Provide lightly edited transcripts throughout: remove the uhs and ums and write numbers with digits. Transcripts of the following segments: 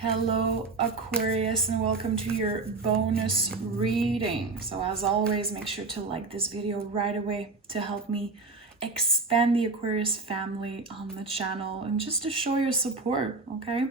Hello Aquarius, and welcome to your bonus reading. So as always, make sure to like this video right away to help me expand the Aquarius family on the channel and just to show your support, okay?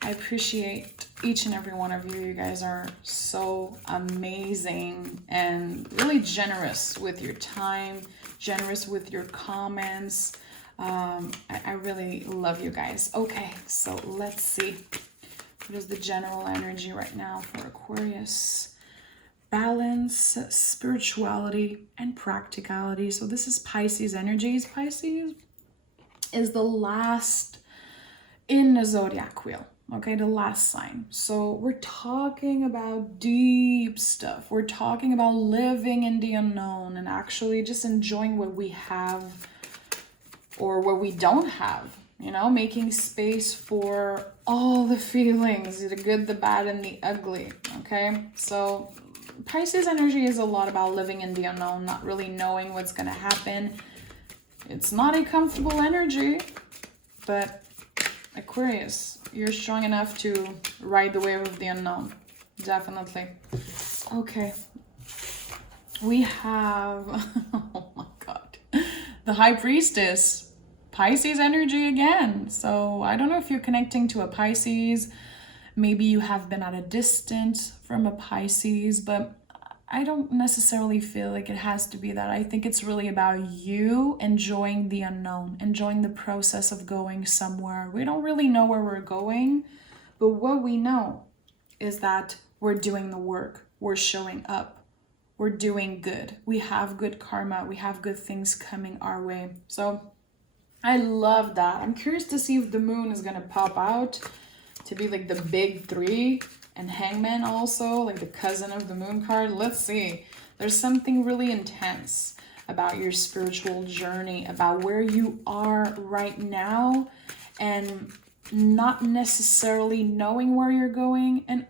I appreciate each and every one of you. You guys are so amazing and really generous with your time, generous with your comments. I really love you guys. Okay, so let's see. What is the general energy right now for Aquarius? Balance, spirituality, and practicality. So this is Pisces energies. Pisces is the last in the zodiac wheel. Okay, the last sign. So we're talking about deep stuff. We're talking about living in the unknown and actually just enjoying what we have or what we don't have. You know, making space for all the feelings, the good, the bad, and the ugly, okay? So Pisces energy is a lot about living in the unknown, not really knowing what's going to happen. It's not a comfortable energy, but Aquarius, you're strong enough to ride the wave of the unknown. Definitely. Okay. We have, oh my God, the High Priestess. Pisces energy again. So I don't know if you're connecting to a Pisces. Maybe you have been at a distance from a Pisces, but I don't necessarily feel like it has to be that. I think it's really about you enjoying the unknown, enjoying the process of going somewhere. We don't really know where we're going, but what we know is that we're doing the work. We're showing up. We're doing good. We have good karma. We have good things coming our way. So I love that. I'm curious to see if the moon is going to pop out to be like the big three and Hangman also, like the cousin of the moon card. Let's see. There's something really intense about your spiritual journey, about where you are right now and not necessarily knowing where you're going. And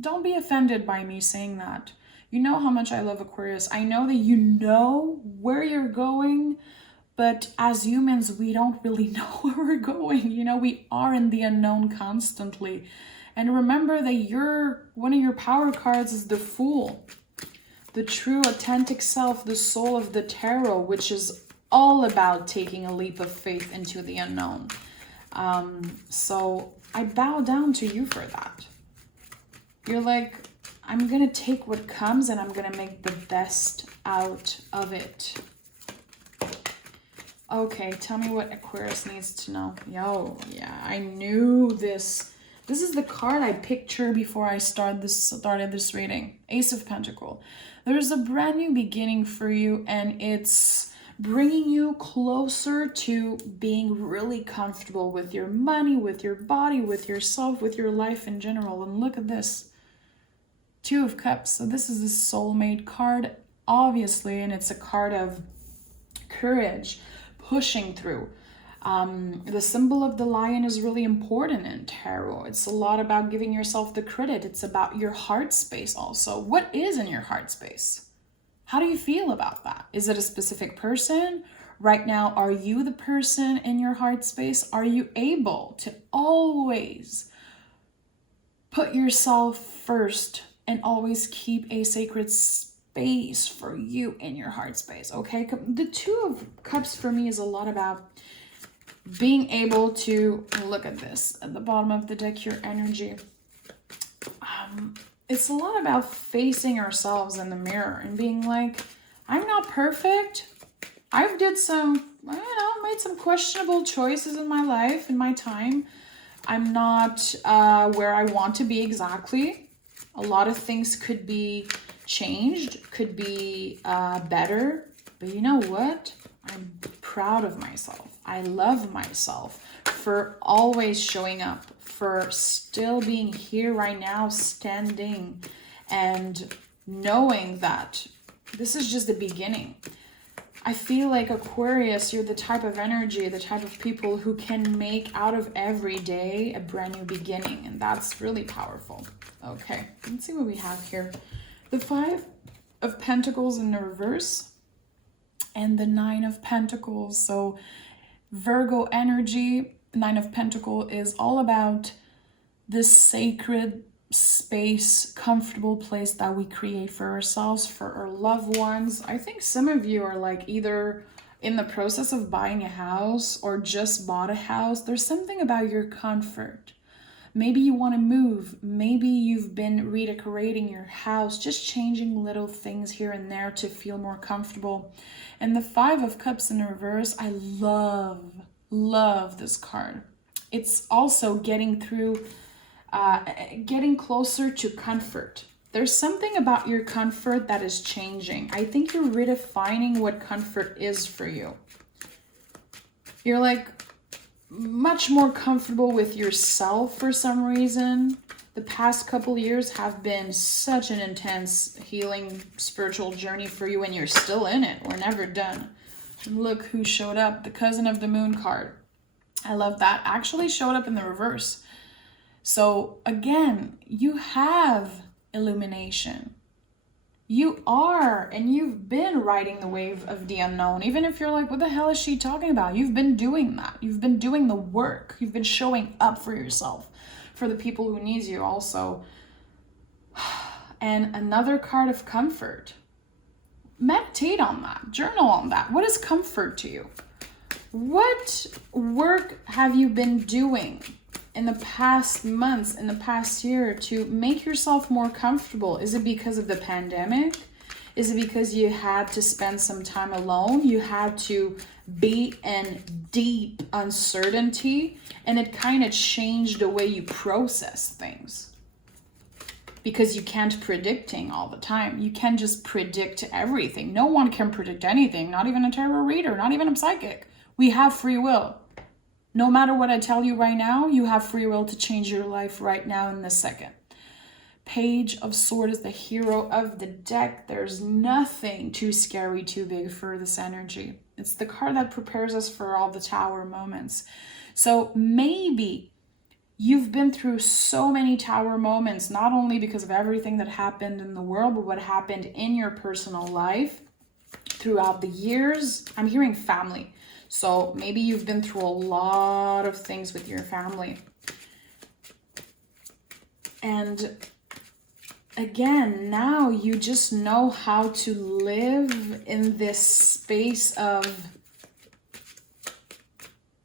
don't be offended by me saying that. You know how much I love Aquarius. I know that you know where you're going, but as humans, we don't really know where we're going. You know, we are in the unknown constantly. And remember that one of your power cards is the Fool, the true authentic self, the soul of the tarot, which is all about taking a leap of faith into the unknown. So I bow down to you for that. You're like, I'm going to take what comes and I'm going to make the best out of it. Okay, tell me what Aquarius needs to know. Yo, yeah, I knew this. This is the card I pictured before I started this reading. Ace of Pentacles. There's a brand new beginning for you, and it's bringing you closer to being really comfortable with your money, with your body, with yourself, with your life in general. And look at this. Two of Cups. So this is a soulmate card, obviously, and it's a card of courage. Pushing through. The symbol of the lion is really important in tarot. It's a lot about giving yourself the credit. It's about your heart space also. What is in your heart space? How do you feel about that? Is it a specific person? Right now, are you the person in your heart space? Are you able to always put yourself first and always keep a sacred space for you in your heart space? Okay, the Two of Cups for me is a lot about being able to look at this at the bottom of the deck, your energy. It's a lot about facing ourselves in the mirror and being like, I'm not perfect. I've made some questionable choices in my life, in my time. I'm not where I want to be exactly. A lot of things could be changed, could be better, but you know what? I'm proud of myself. I love myself for always showing up, for still being here right now, standing and knowing that this is just the beginning. I feel like Aquarius, you're the type of energy, the type of people who can make out of every day a brand new beginning, and that's really powerful. Okay, let's see what we have here. The Five of Pentacles in the reverse and the Nine of Pentacles. So Virgo energy, Nine of Pentacles is all about this sacred space, comfortable place that we create for ourselves, for our loved ones. I think some of you are like either in the process of buying a house or just bought a house. There's something about your comfort. Maybe you want to move. Maybe you've been redecorating your house, just changing little things here and there to feel more comfortable. And the Five of Cups in reverse, I love this card. It's also getting through, getting closer to comfort. There's something about your comfort that is changing. I think you're redefining what comfort is for you. You're like much more comfortable with yourself for some reason. The past couple years have been such an intense healing spiritual journey for you, and you're still in it. We're never done. And look who showed up, the Cousin of the Moon card. I love that. Actually showed up in the reverse. So again, you have illumination. You are, and you've been riding the wave of the unknown. Even if you're like, what the hell is she talking about? You've been doing that. You've been doing the work. You've been showing up for yourself, for the people who need you also. And another card of comfort. Meditate on that. Journal on that. What is comfort to you? What work have you been doing in the past months, in the past year, to make yourself more comfortable? Is it because of the pandemic? Is it because you had to spend some time alone? You had to be in deep uncertainty, and it kind of changed the way you process things. Because you can't predicting all the time. You can't just predict everything. No one can predict anything, not even a tarot reader, not even a psychic. We have free will. No matter what I tell you right now, you have free will to change your life right now in this second. Page of Swords is the hero of the deck. There's nothing too scary, too big for this energy. It's the card that prepares us for all the Tower moments. So maybe you've been through so many Tower moments, not only because of everything that happened in the world, but what happened in your personal life throughout the years. I'm hearing family. So maybe you've been through a lot of things with your family. And again, now you just know how to live in this space of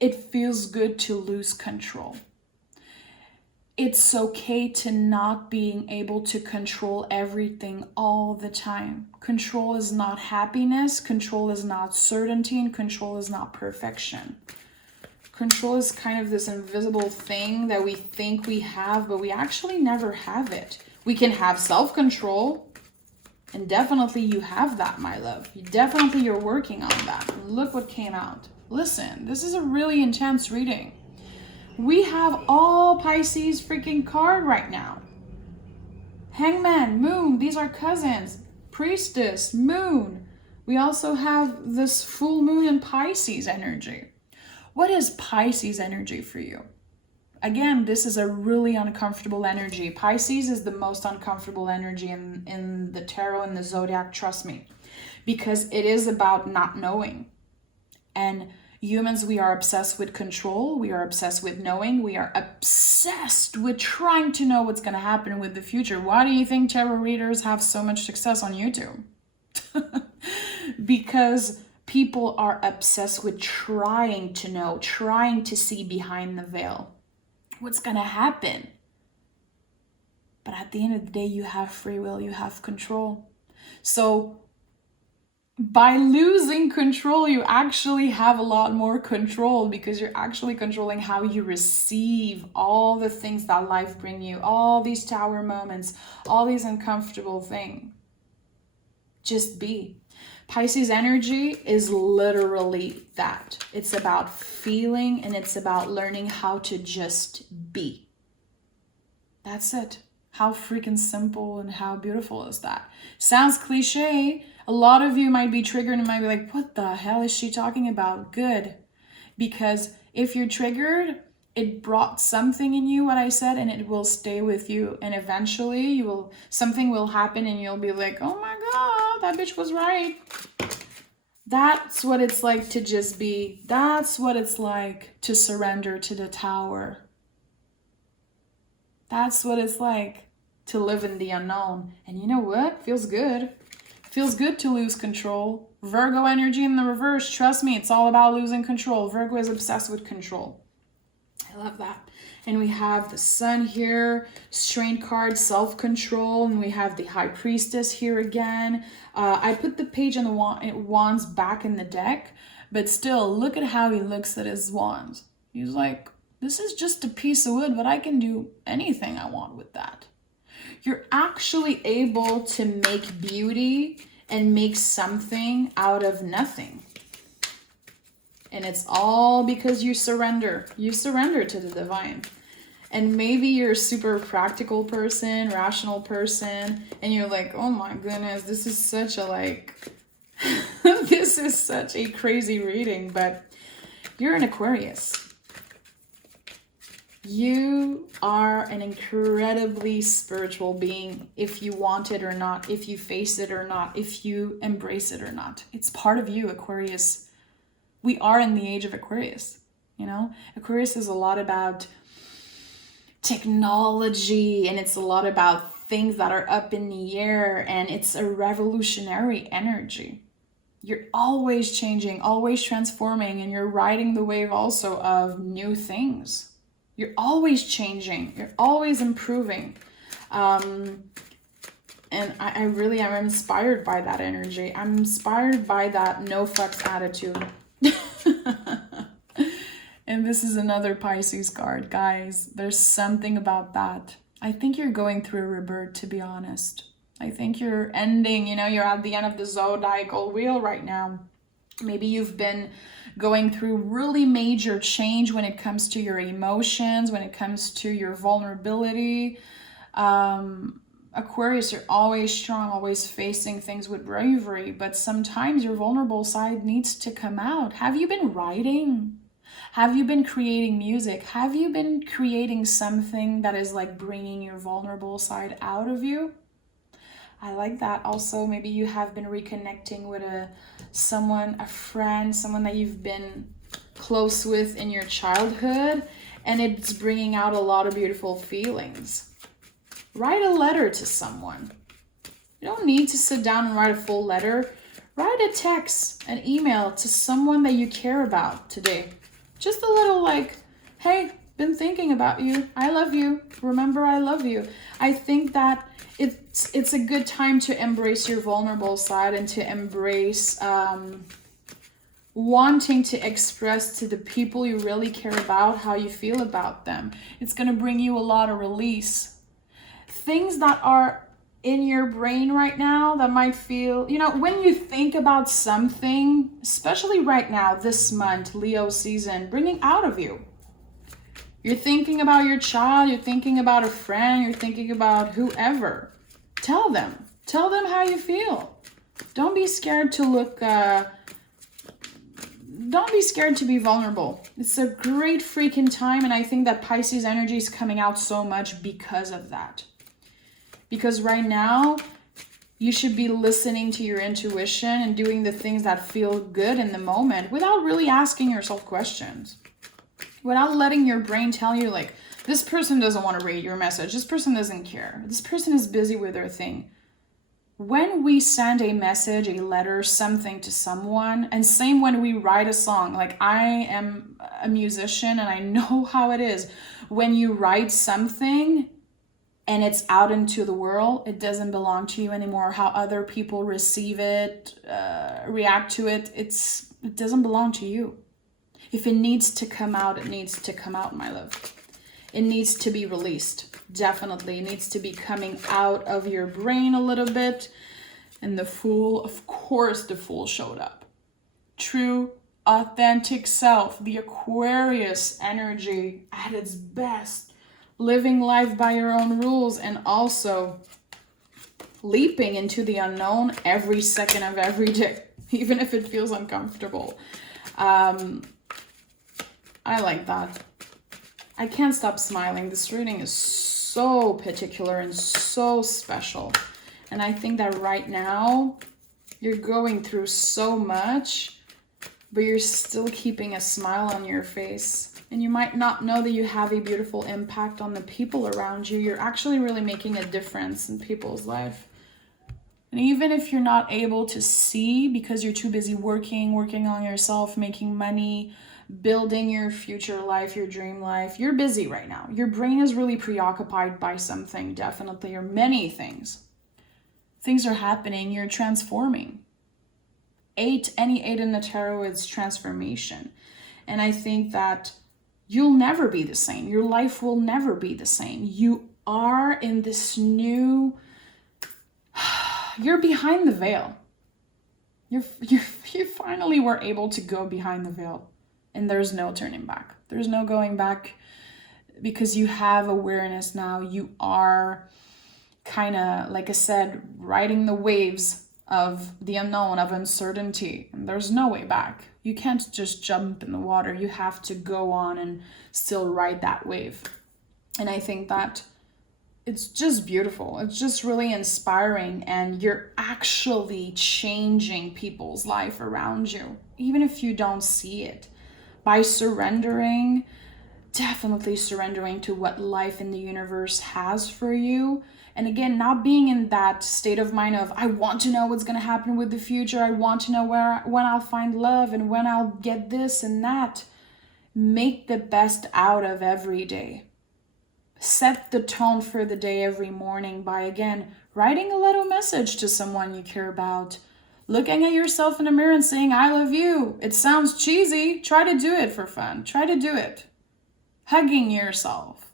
it feels good to lose control. It's okay to not being able to control everything all the time. Control is not happiness, control is not certainty, and control is not perfection. Control is kind of this invisible thing that we think we have, but we actually never have it. We can have self-control, and definitely you have that, my love. You're working on that. Look what came out. Listen, this is a really intense reading. We have all Pisces freaking card right now. Hangman, Moon, these are cousins. Priestess, Moon. We also have this full moon in Pisces energy. What is Pisces energy for you? Again, this is a really uncomfortable energy. Pisces is the most uncomfortable energy in the tarot and the zodiac, trust me. Because it is about not knowing. And humans, we are obsessed with control. We are obsessed with knowing. We are obsessed with trying to know what's going to happen with the future. Why do you think tarot readers have so much success on YouTube? Because people are obsessed with trying to know, trying to see behind the veil what's going to happen. But at the end of the day, you have free will, you have control. So by losing control, you actually have a lot more control, because you're actually controlling how you receive all the things that life bring you, all these Tower moments, all these uncomfortable things. Just be. Pisces energy is literally that. It's about feeling, and it's about learning how to just be. That's it. How freaking simple and how beautiful is that? Sounds cliche. A lot of you might be triggered and might be like, what the hell is she talking about? Good. Because if you're triggered, it brought something in you, what I said, and it will stay with you. And eventually something will happen and you'll be like, oh my God, that bitch was right. That's what it's like to just be. That's what it's like to surrender to the Tower. That's what it's like to live in the unknown. And you know what? Feels good. Feels good to lose control. Virgo energy in the reverse. Trust me, it's all about losing control. Virgo is obsessed with control. I love that. And we have the Sun here, Strength card, self-control, and we have the High Priestess here again. I put the page on the wands back in the deck, but still, look at how he looks at his wands. He's like, this is just a piece of wood, but I can do anything I want with that. You're actually able to make beauty and make something out of nothing. And it's all because you surrender. You surrender to the divine. And maybe you're a super practical person, rational person, and you're like, oh my goodness, this is such a this is such a crazy reading, but you're an Aquarius. You are an incredibly spiritual being, if you want it or not, if you face it or not, if you embrace it or not. It's part of you, Aquarius. We are in the age of Aquarius, you know? Aquarius is a lot about technology, and it's a lot about things that are up in the air, and it's a revolutionary energy. You're always changing, always transforming, and you're riding the wave also of new things. You're always changing, you're always improving. And I really am inspired by that energy. I'm inspired by that no fucks attitude. And this is another Pisces card, guys. There's something about that. I think you're going through a rebirth, to be honest. I think you're ending, you know, you're at the end of the zodiacal wheel right now. Maybe you've been going through really major change when it comes to your emotions, when it comes to your vulnerability. Aquarius, you're always strong, always facing things with bravery, but sometimes your vulnerable side needs to come out. Have you been writing? Have you been creating music? Have you been creating something that is like bringing your vulnerable side out of you? I like that. Also, maybe you have been reconnecting with someone, a friend, someone that you've been close with in your childhood, and it's bringing out a lot of beautiful feelings. Write a letter to someone. You don't need to sit down and write a full letter. Write a text, an email to someone that you care about today. Just a little like, hey, been thinking about you. I love you. Remember, I love you. I think that it's a good time to embrace your vulnerable side and to embrace wanting to express to the people you really care about how you feel about them. It's going to bring you a lot of release. Things that are in your brain right now that might feel, you know, when you think about something, especially right now, this month, Leo season, bringing out of you. You're thinking about your child, you're thinking about a friend, you're thinking about whoever. Tell them how you feel. Don't be scared to look, don't be scared to be vulnerable. It's a great freaking time, and I think that Pisces energy is coming out so much because of that. Because right now, you should be listening to your intuition and doing the things that feel good in the moment without really asking yourself questions. Without letting your brain tell you, like, this person doesn't want to read your message. This person doesn't care. This person is busy with their thing. When we send a message, a letter, something to someone, and same when we write a song, like I am a musician and I know how it is. When you write something and it's out into the world, it doesn't belong to you anymore. How other people receive it, react to it, it doesn't belong to you. If it needs to come out, it needs to come out, my love. It needs to be released. Definitely. It needs to be coming out of your brain a little bit. And the Fool, of course, the Fool showed up. True, authentic self, the Aquarius energy at its best. Living life by your own rules and also leaping into the unknown every second of every day, even if it feels uncomfortable. I like that. I can't stop smiling. This reading is so particular and so special. And I think that right now, you're going through so much but you're still keeping a smile on your face. And you might not know that you have a beautiful impact on the people around you. You're actually really making a difference in people's life. And even if you're not able to see because you're too busy working on yourself, making money, building your future life, your dream life, you're busy right now. Your brain is really preoccupied by something, definitely, or many things. Things are happening, you're transforming. Any eight in the tarot is transformation. And I think that you'll never be the same. Your life will never be the same. You are in this new... You're behind the veil. You finally were able to go behind the veil. And there's no turning back. There's no going back because you have awareness now. You are kind of, like I said, riding the waves of the unknown, of uncertainty. And there's no way back. You can't just jump in the water. You have to go on and still ride that wave. And I think that it's just beautiful. It's just really inspiring. And you're actually changing people's life around you, even if you don't see it. By surrendering, definitely surrendering to what life in the universe has for you. And again, not being in that state of mind of, I want to know what's going to happen with the future. I want to know when I'll find love and when I'll get this and that. Make the best out of every day. Set the tone for the day every morning by, again, writing a little message to someone you care about. Looking at yourself in the mirror and saying, I love you. It sounds cheesy. Try to do it for fun. Try to do it. Hugging yourself.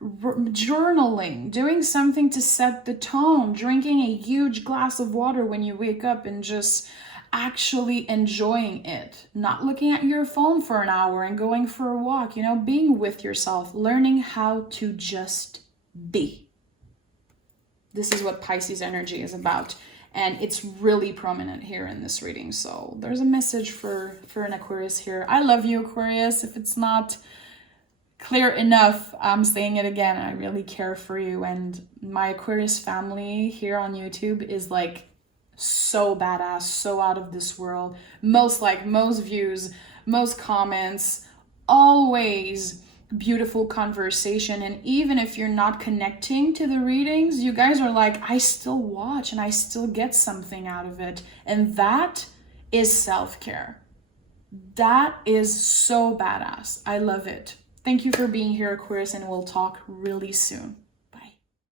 Journaling. Doing something to set the tone. Drinking a huge glass of water when you wake up and just actually enjoying it. Not looking at your phone for an hour and going for a walk. You know, being with yourself. Learning how to just be. This is what Pisces energy is about. And it's really prominent here in this reading. So there's a message for an Aquarius here. I love you, Aquarius. If it's not clear enough, I'm saying it again. I really care for you. And my Aquarius family here on YouTube is like so badass, so out of this world. Most views, most comments, always beautiful conversation. And even if you're not connecting to the readings, you guys are like, I still watch and I still get something out of it. And that is self-care. That is so badass. I love it. Thank you for being here, Aquarius, and we'll talk really soon.